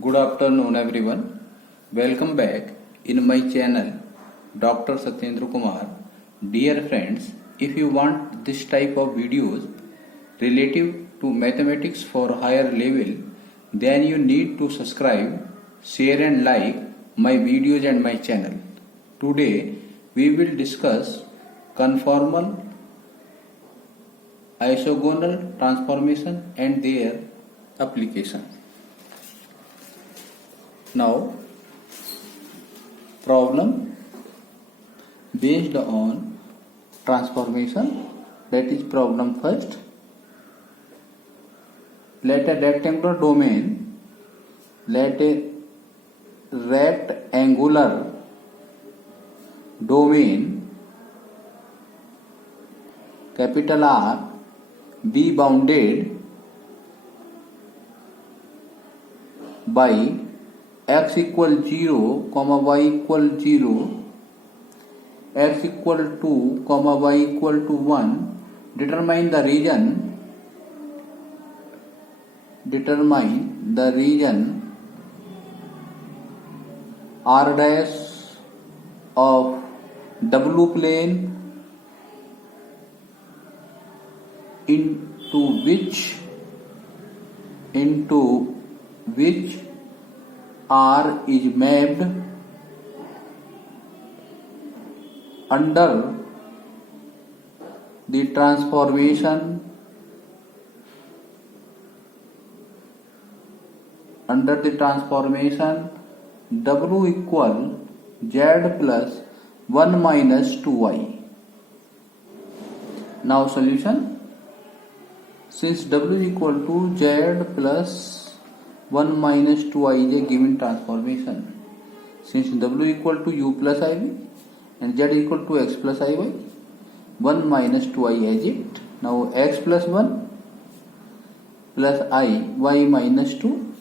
Good afternoon everyone. Welcome back in my channel Dr. Satyendra Kumar. Dear friends, if you want this type of videos relative to mathematics for higher level, then you need to subscribe, share and like my videos and my channel. Today we will discuss conformal isogonal transformation and their application. Now, problem based on transformation, that is problem first. Let a rectangular domain, let a rectangular domain capital R be bounded by x equal 0, y equal 0, x equal 2, y equal to 1. Determine the region R dash of W plane into which R is mapped under the transformation W equal Z plus 1 minus 2y. Now solution. Since W is equal to Z plus 1 minus 2i is a given transformation. Since W equal to U plus IV and Z equal to X plus IY, 1 minus 2i as it. Now X plus 1 plus I, Y minus 2.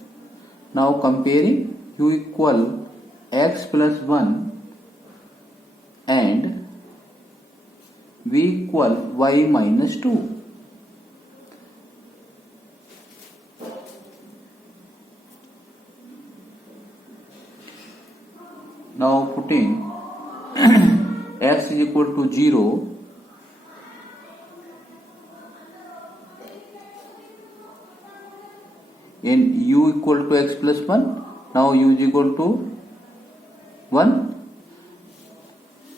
Now comparing U equal X plus 1 and V equal Y minus 2. Now putting x is equal to 0 and u equal to x plus 1. Now u is equal to 1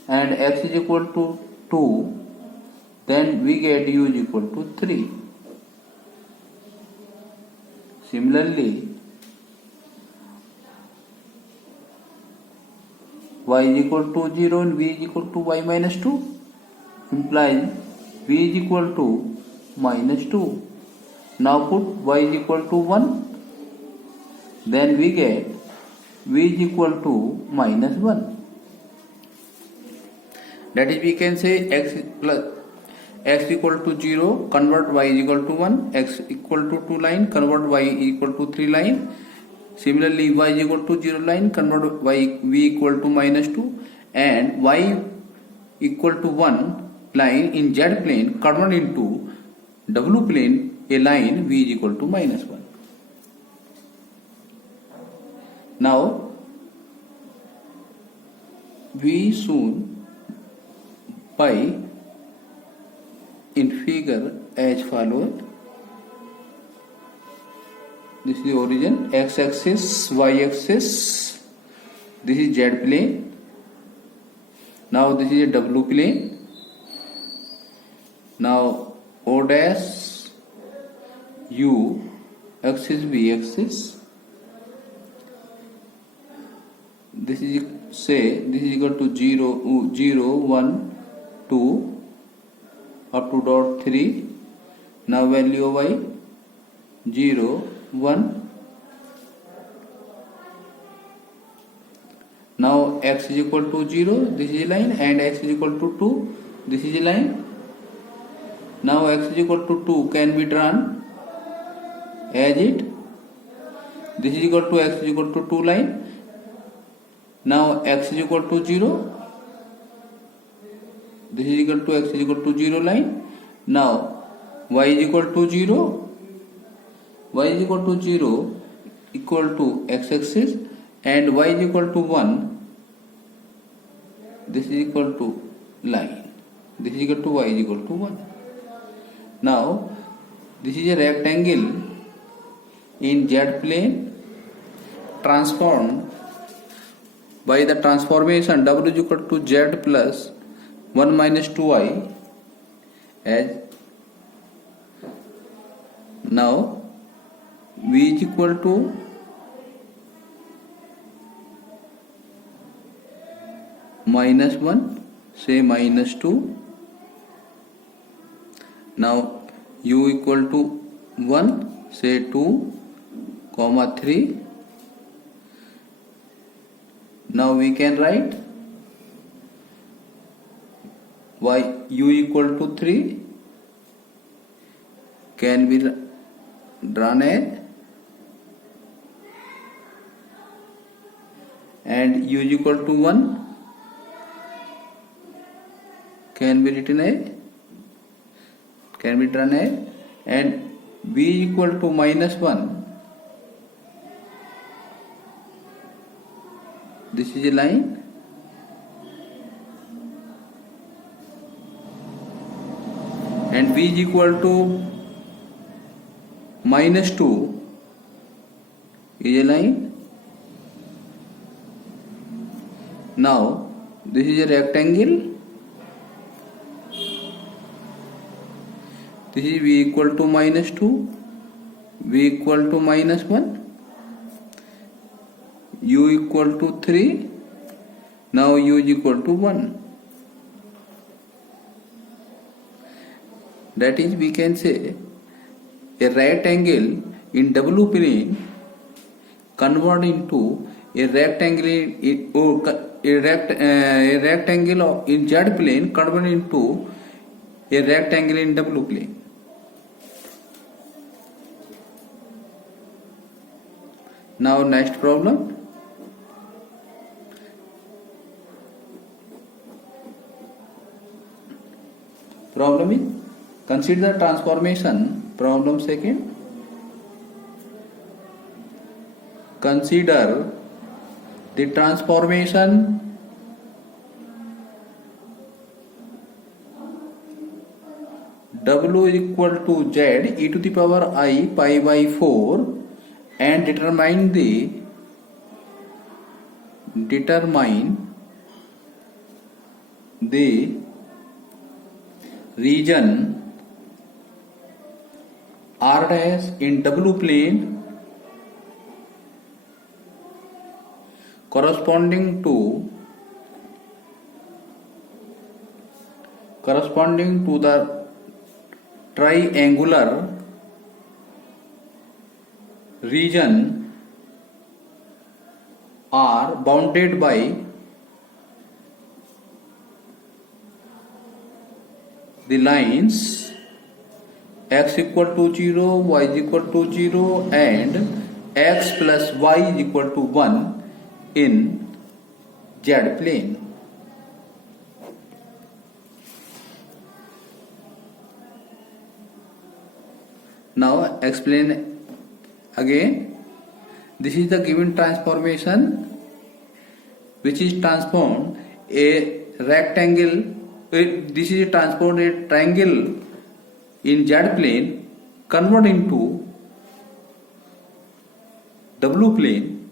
and x is equal to 2. Then we get u is equal to 3. Similarly, y is equal to 0 and v is equal to y minus 2 implies v is equal to minus 2. Now put y is equal to 1, then we get v is equal to minus 1. That is, we can say x equal to 0, convert y is equal to 1, x equal to 2 line, convert y equal to 3 line. Similarly, y is equal to 0 line, convert v equal to minus 2 and y equal to 1 line in z plane, convert into w plane a line v is equal to minus 1. Now, we shown by in figure as follows. This is the origin, x axis, y axis, this is z plane. Now this is a w plane. Now o dash, u, axis, v axis. This is, say, this is equal to 0, 0, 1, 2, up to dot 3. Now value of y, 0, 1. Now x is equal to 0, this is a line, and x is equal to 2, this is a line. Now x is equal to 2 can be drawn as it. This is equal to x is equal to 2 line. Now x is equal to 0. This is equal to x is equal to 0 line. Now y is equal to 0. Y is equal to 0 equal to x-axis and y is equal to 1, this is equal to line, this is equal to y is equal to 1. Now this is a rectangle in z plane transformed by the transformation w is equal to z plus 1 minus 2i, as now v is equal to minus 1, say minus 2. Now u equal to 1, say 2, comma 3. Now we can write y u equal to 3 can be drawn as, and u is equal to 1 can be written as, can be drawn as, and v equal to minus 1, this is a line, and v is equal to minus 2 is a line. Now this is a rectangle, this is v equal to minus 2, v equal to minus 1, u equal to 3, now u is equal to 1. That is, we can say a right angle in W plane convert into a rectangle in Z plane convert into a rectangle in W plane. Now next problem. Problem is, consider the transformation. Problem second. Consider the transformation W is equal to Z e to the power I pi by 4 and determine the region R dash in W plane corresponding to the triangular region R bounded by the lines x equal to 0, y is equal to 0 and x plus y is equal to 1 in Z plane. Now explain again. This is the given transformation which is transformed a rectangle. This is transformed a triangle in Z plane convert into W plane.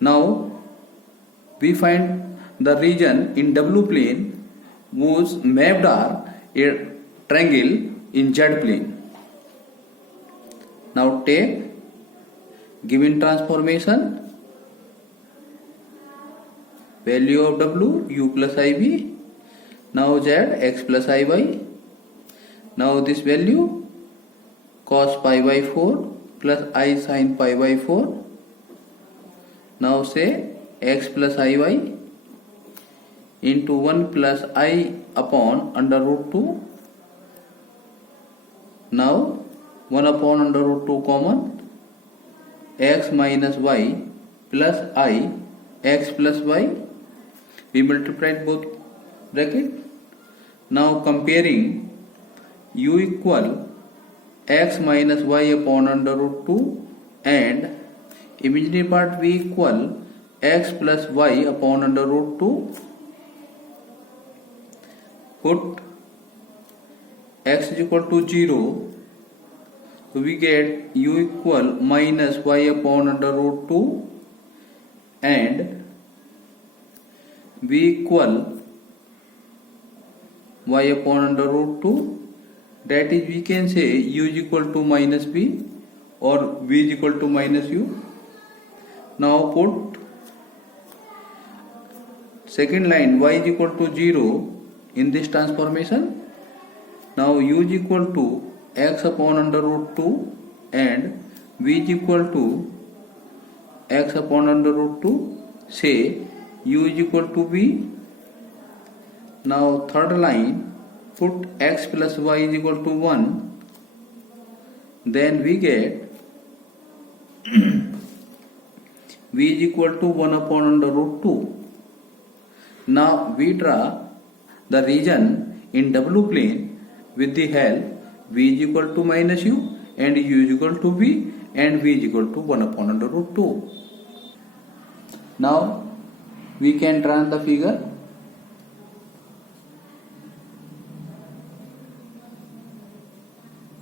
Now we find the region in W plane whose mapped are a triangle in Z plane. Now take given transformation, value of W u plus iv, now Z x plus iy, now this value cos pi by 4 plus I sin pi by 4, now say x plus iy into 1 plus I upon under root 2, now 1 upon under root 2 common, x minus y plus I x plus y, we multiplied both bracket. Now comparing u equal x minus y upon under root 2 and imaginary part v equal x plus y upon under root 2. Put x is equal to 0, so we get u equal minus y upon under root 2 and v equal y upon under root 2, that is we can say u is equal to minus v or v is equal to minus u. Now put second line y is equal to 0 in this transformation. Now u is equal to x upon under root 2 and v is equal to x upon under root 2. Say u is equal to v. Now third line, put x plus y is equal to 1, then we get v is equal to 1 upon under root 2. Now we draw the region in W plane with the help v is equal to minus u and u is equal to v and v is equal to 1 upon under root 2. Now we can draw the figure.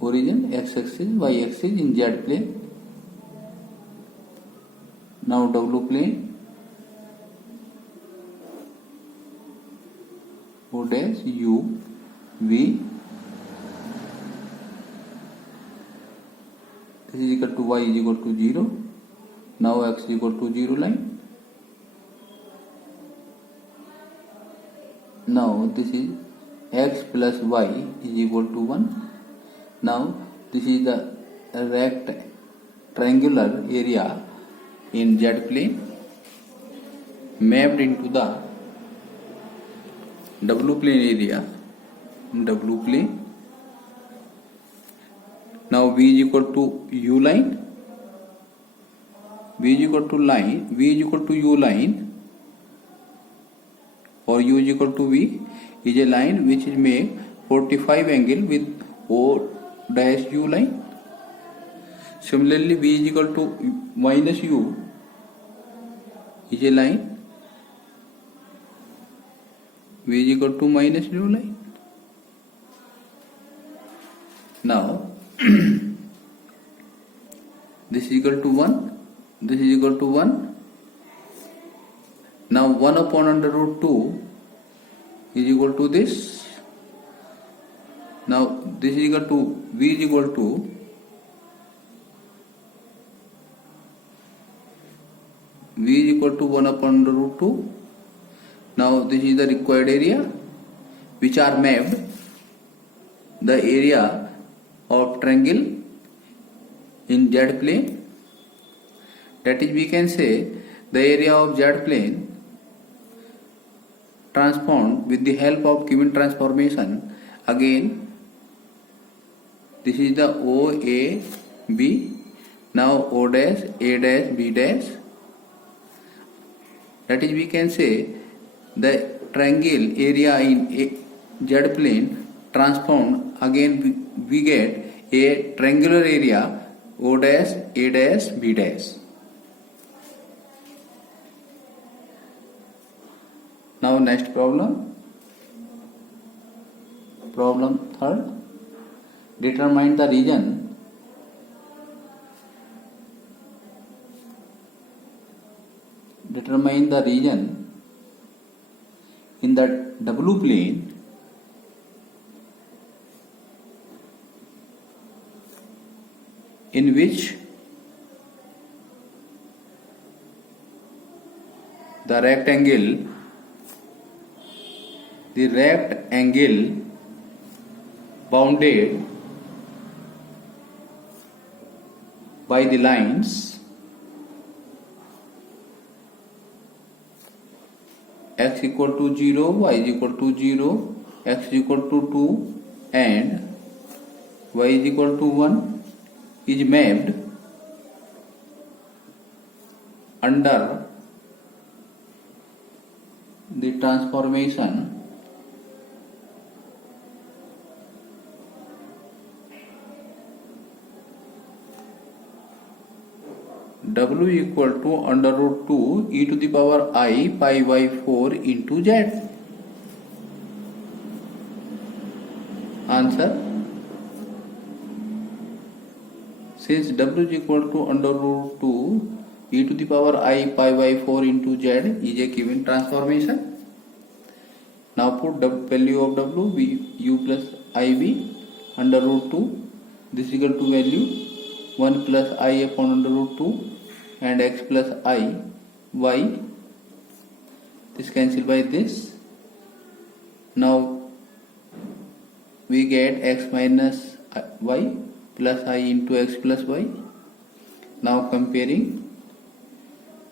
Origin x axis, y axis in z plane. Now W plane, O dash u v, this is equal to y is equal to 0. Now x is equal to 0 line. Now this is x plus y is equal to 1. Now this is the triangular area in z plane mapped into the W plane area. W plane. Now v is equal to u line. V is equal to line. V is equal to u line or u is equal to v is a line which is make 45 angle with O dash u line. Similarly, v is equal to minus u is a line. V is equal to minus u line. Now this is equal to 1. This is equal to 1. Now 1 upon under root 2 is equal to this. Now this is equal to v is equal to v is equal to 1 upon under root 2. Now this is the required area which are mapped the area of triangle in z plane. That is we can say the area of z plane transformed with the help of given transformation. Again this is the O A B. Now O dash A dash B dash. That is we can say the triangle area in z plane transformed. Again we get a triangular area O dash A dash B dash. Now next problem. Problem third. Determine the region in the W plane in which the rectangle bounded by the lines x equal to 0, y is equal to 0, x is equal to 2 and y is equal to 1 is mapped under the transformation W equal to under root 2 e to the power I pi by 4 into Z. Answer. Since W is equal to under root 2 e to the power I pi by 4 into Z is a given transformation. Now put the value of W be U plus IB under root 2. This is equal to value 1 plus I upon under root 2 and x plus I y. This cancel by this. Now we get x minus y plus I into x plus y. Now comparing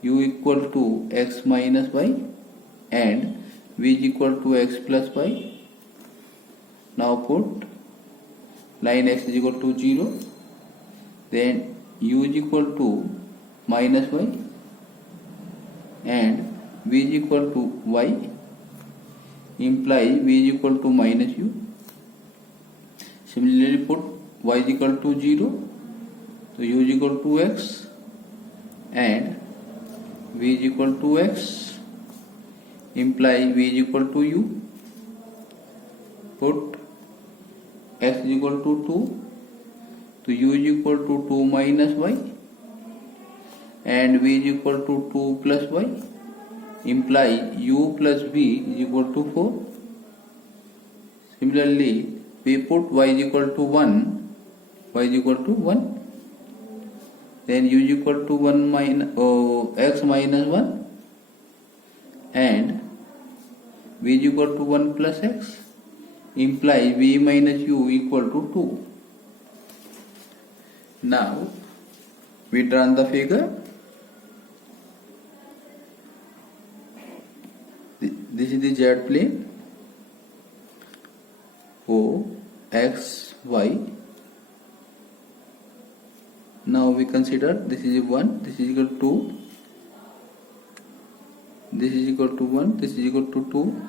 u equal to x minus y and v is equal to x plus y. Now put line x is equal to 0, then u is equal to minus y and v is equal to y, imply v is equal to minus u. Similarly put y is equal to 0, so u is equal to x and v is equal to x, imply v is equal to u. Put x is equal to 2, so u is equal to 2 minus y and v is equal to 2 plus y, imply u plus v is equal to 4. Similarly we put y is equal to 1, y is equal to 1, then u is equal to 1 minus x minus 1 and v is equal to 1 plus x, imply v minus u equal to 2. Now we draw the figure. This is the z plane. O x y. Now we consider this is 1, this is equal to 2, this is equal to 1, this is equal to 2.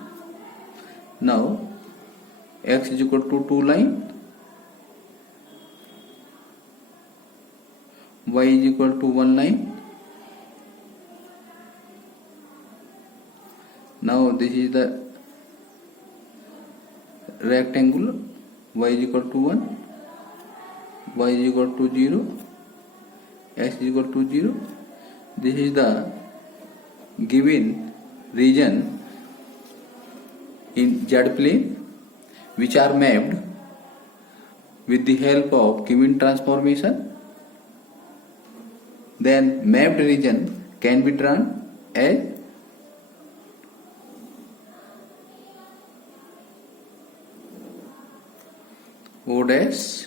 Now x is equal to 2 line, y is equal to 1 line. Now this is the rectangle, y is equal to 1, y is equal to 0, x is equal to 0. This is the given region in Z plane which are mapped with the help of given transformation. Then mapped region can be drawn as O dash,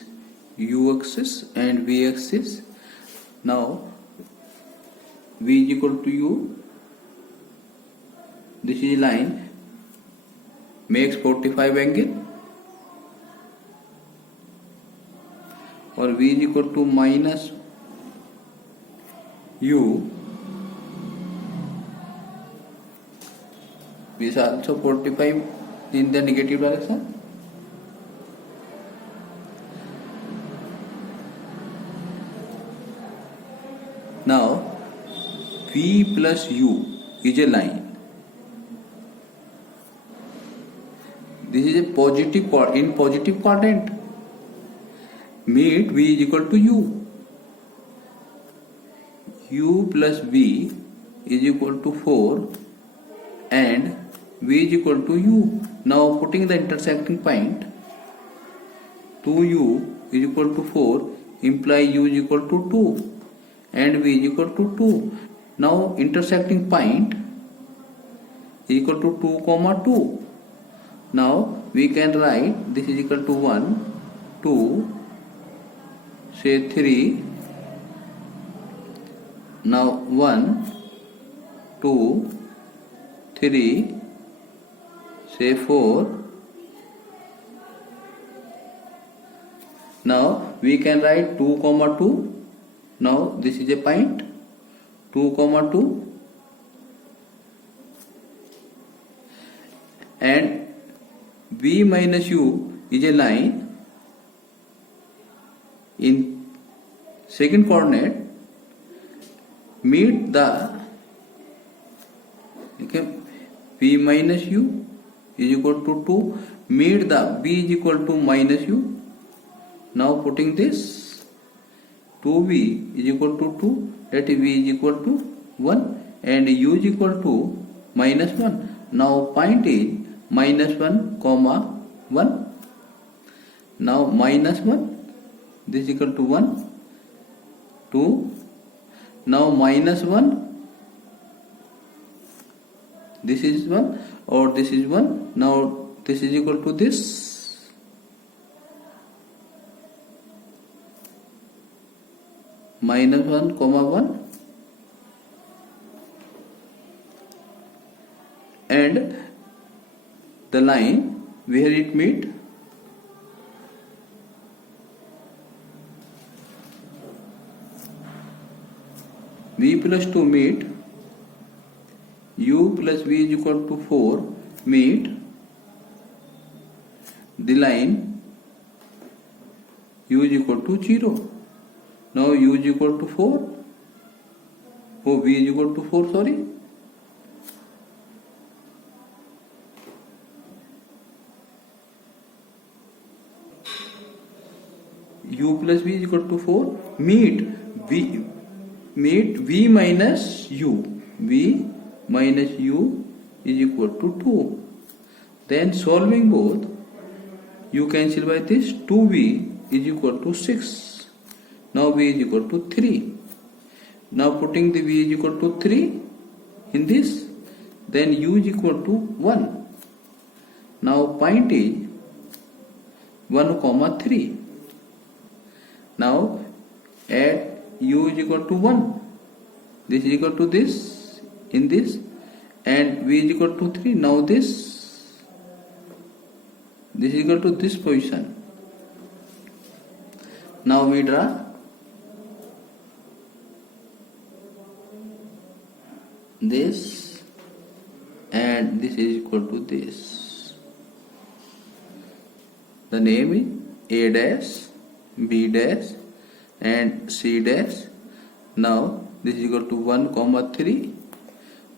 U axis and V axis. Now V is equal to U. This is line makes 45 angle, or V is equal to minus U. V is also 45 in the negative direction. Now V plus U is a line. This is a positive in positive quadrant. Meet V is equal to U. U plus V is equal to 4 and V is equal to U. Now putting the intersecting point, 2U is equal to 4 imply U is equal to 2 and V is equal to 2. Now intersecting point is equal to 2 comma 2. Now we can write this is equal to 1, 2, say 3. Now 1, 2, 3, say 4. Now we can write 2 comma 2. Now this is a point 2 comma 2 and V minus U is a line in second coordinate meet the, okay, v minus u is equal to 2, meet the v is equal to minus u. Now putting this 2v is equal to 2, that is v is equal to 1 and u is equal to minus 1. Now point is minus 1 comma 1. Now minus 1, this is equal to 1, 2. Now minus 1, this is 1 or this is 1. Now this is equal to this. Minus 1 comma 1 and the line where it meet, v plus 2 meet u plus v is equal to 4 meet the line u is equal to 0. Now u is equal to 4. Oh, v is equal to 4, sorry. U plus v is equal to 4. Meet v minus u. V minus u is equal to 2. Then solving both, you cancel by this. 2v is equal to 6. Now v is equal to 3. Now putting the v is equal to 3 in this, then u is equal to 1. Now point is 1 comma 3. Now add u is equal to 1. This is equal to this in this and v is equal to 3. Now this is equal to this position. Now we draw this and this is equal to this. The name is A dash, B dash and C dash. Now this is equal to 1 comma 3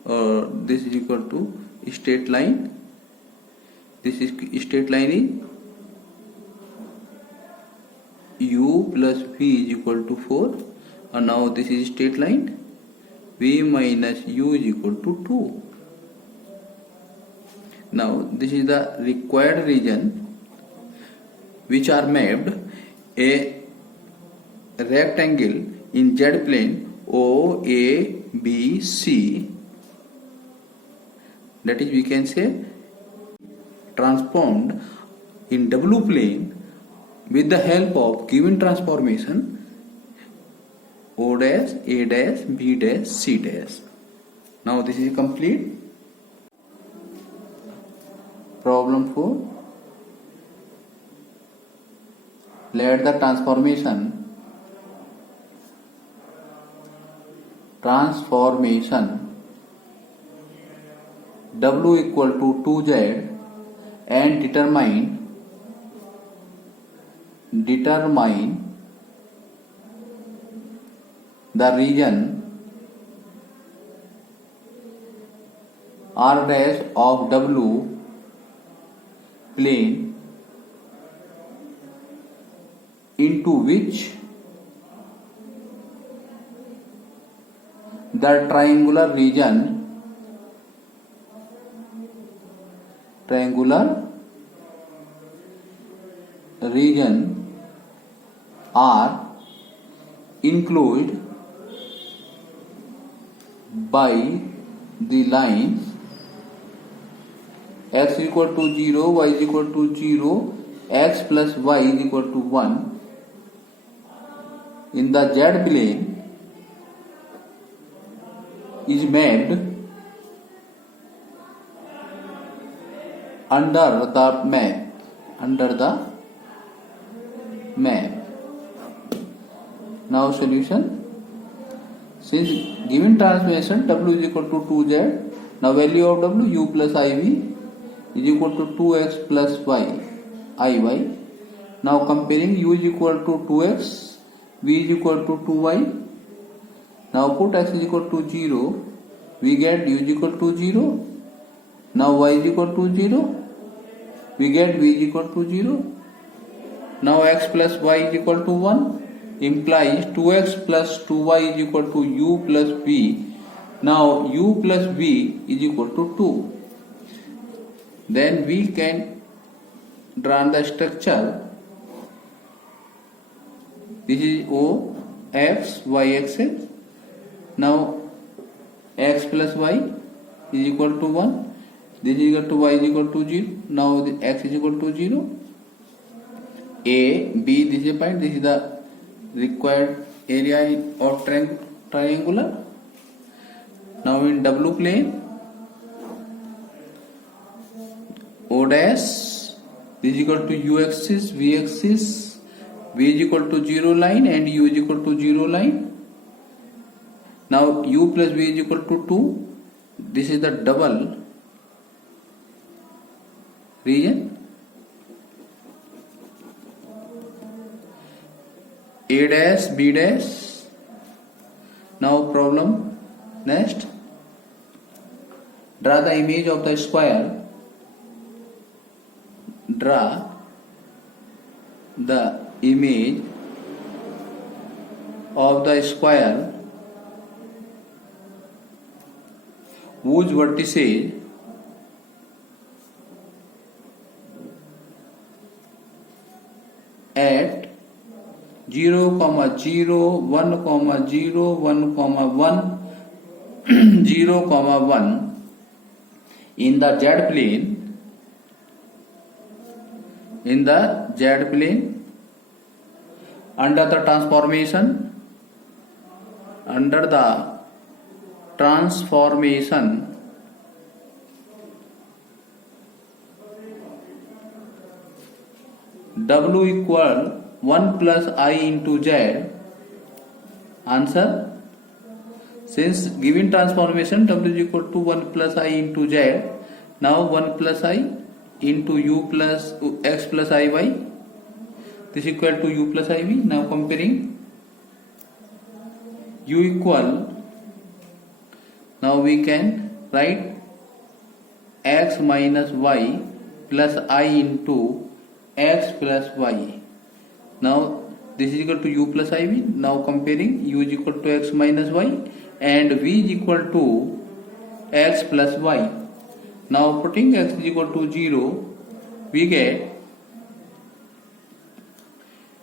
or this is equal to straight line. This is straight line is u plus v is equal to 4 and now this is straight line v minus u is equal to 2. Now this is the required region which are mapped a rectangle in z plane OABC, that is we can say transformed in W plane with the help of given transformation O dash, A dash, B dash, C dash. Now this is complete. Problem 4. Let the transformation W equal to 2z and determine the region R dash of W plane into which the triangular region are included by the lines x equal to 0, y is equal to 0, x plus y is equal to 1 in the z plane is made under the map. Now solution. Since given transformation W is equal to 2z, now value of W u plus iv is equal to 2x plus y iy. Now comparing u is equal to 2x, v is equal to 2y Now put x is equal to 0, we get u is equal to 0. Now y is equal to 0, we get v is equal to 0. Now x plus y is equal to 1 implies 2x plus 2y is equal to u plus v. Now u plus v is equal to 2. Then we can draw the structure. This is O x y axis. Now x plus y is equal to 1. This is equal to y is equal to 0. Now the x is equal to 0. A, B, this is a point. This is the required area of triangular. Now in W plane, O dash, this is equal to U axis, V axis, V is equal to 0 line and U is equal to 0 line. Now U plus V is equal to 2. This is the double region. A dash, B dash. Now problem next. Draw the image of the square. Draw the image of the square whose vertices at 0, 0, 1, 0, 1, 1, 0, 1 in the z plane. In the z plane, under the transformation, W equal 1 plus I into z. Answer. Since given transformation W is equal to 1 plus I into z, now 1 plus I into u plus x plus iy, this is equal to u plus iv. Now comparing, u equal, now we can write x minus y plus I into x plus y. Now this is equal to u plus iv. Now comparing, u is equal to x minus y and v is equal to x plus y. Now putting x is equal to 0, we get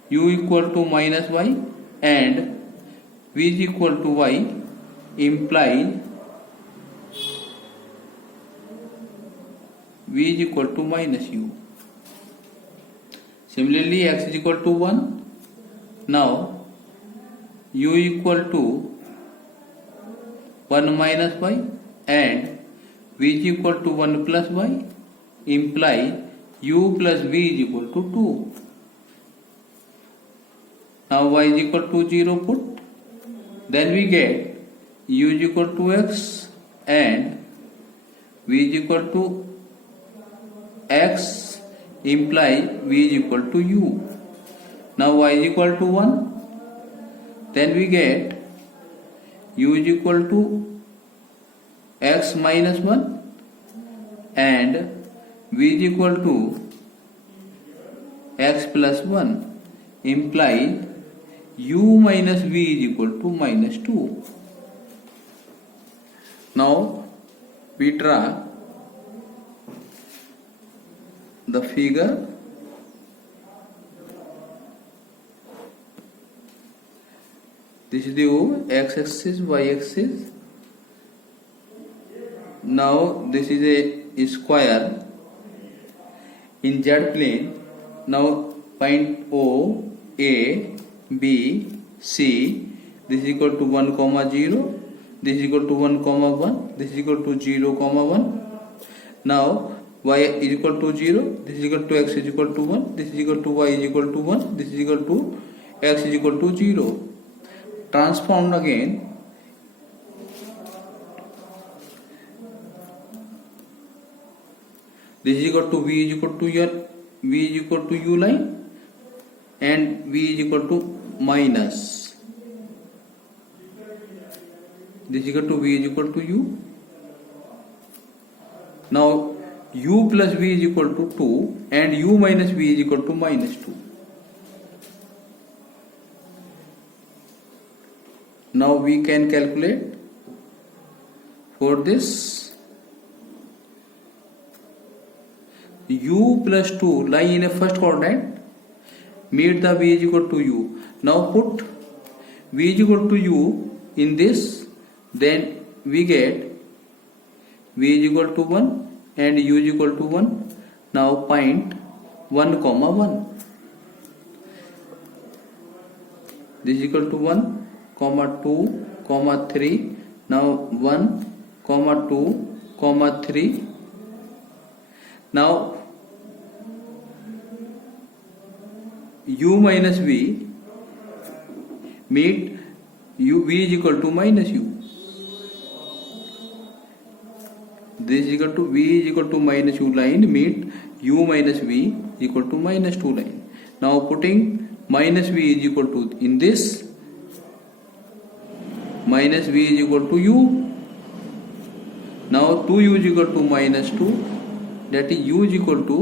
u equal to minus y and v is equal to y, implies v is equal to minus u. Similarly, x is equal to 1. Now u equal to 1 minus y and v is equal to 1 plus y, imply u plus v is equal to 2. Now y is equal to 0 put. Then we get u is equal to x and v is equal to x, imply v is equal to u. Now y is equal to 1. Then we get u is equal to x minus 1 and v is equal to x plus 1, implies u minus v is equal to minus 2. Now we draw the figure. This is the O, x axis, y axis. Now this is a square in z plane. Now point O, A, B, C. This is equal to 1, 0. This is equal to 1, 1. This is equal to 0, 1. Now y is equal to 0. This is equal to x is equal to 1. This is equal to y is equal to 1. This is equal to x is equal to 0. Transformed again. This is equal to v is equal to u line and v is equal to minus this is equal to v is equal to u. Now u plus v is equal to 2 and u minus v is equal to minus 2. Now we can calculate for this. U plus 2 lie in a first quadrant, meet the v is equal to u. Now put v is equal to u in this, then we get v is equal to 1 and u is equal to 1. Now point 1 comma 1. This is equal to 1 comma 2 comma 3. Now 1 comma 2 comma 3. Now u minus v meet u, v is equal to minus u. This is equal to v is equal to minus u line meet u minus v equal to minus 2 line. Now putting minus v is equal to in this, minus v is equal to u. Now 2u is equal to minus 2, that is u is equal to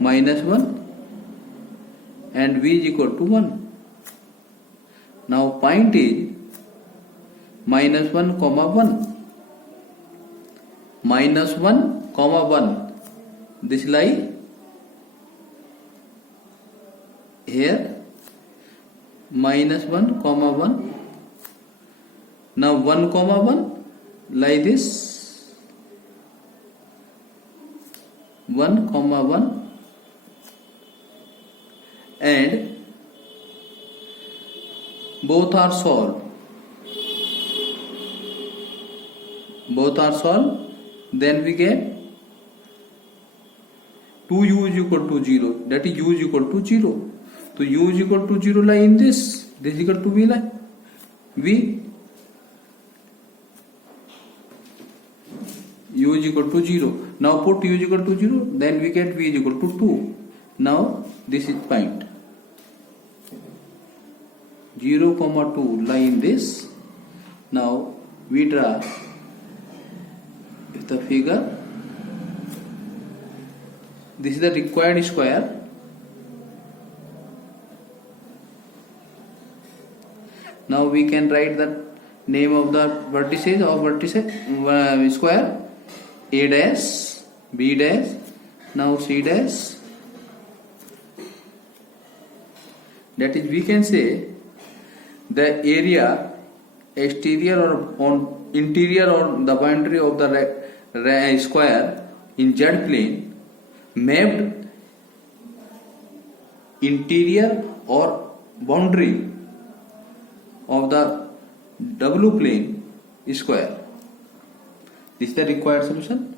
minus 1 and v is equal to 1. Now point is minus 1 comma 1. Minus 1 comma 1. This lie here. Minus 1 comma 1. Now 1 comma 1 lie this. 1 comma 1 and both are solved. Both are solved. Then we get 2u is equal to 0, that is u is equal to 0. So u is equal to 0 lie in this. This is equal to v lie. V u is equal to 0. Now put u is equal to 0, then we get v is equal to 2. Now this is point. 0 comma 2 lie in this. Now we draw the figure. This is the required square. Now we can write the name of the vertices of square. A dash, B dash, now C dash. That is, we can say the area exterior or on interior or the boundary of the square in Z plane mapped interior or boundary of the W plane square. This is the required solution.